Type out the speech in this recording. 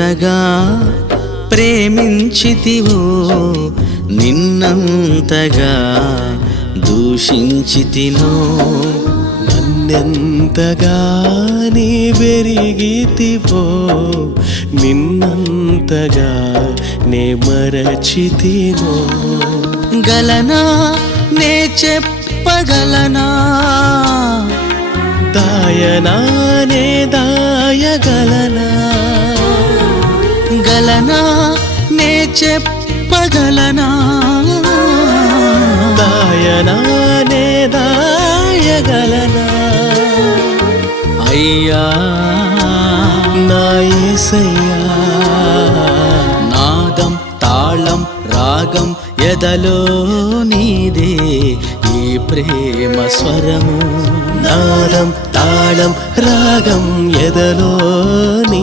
ఎంతగా ప్రేమించితివో నిన్నంతగా దూషించితినో నన్నెంతగా నీ పెరిగితివో నిన్నంతగా నే మరచితినో గలనా నే చెప్పగలనా దాయనా నే దాయగలనా గలనా నే చెప్పగలనా దాయనా నే దాయగలనా అయ్యా నా యేసయ్యా నాదం తాళం రాగం ఎదలో నీదే ఈ ప్రేమ స్వరము నాదం తాళం రాగం ఎదలో నీ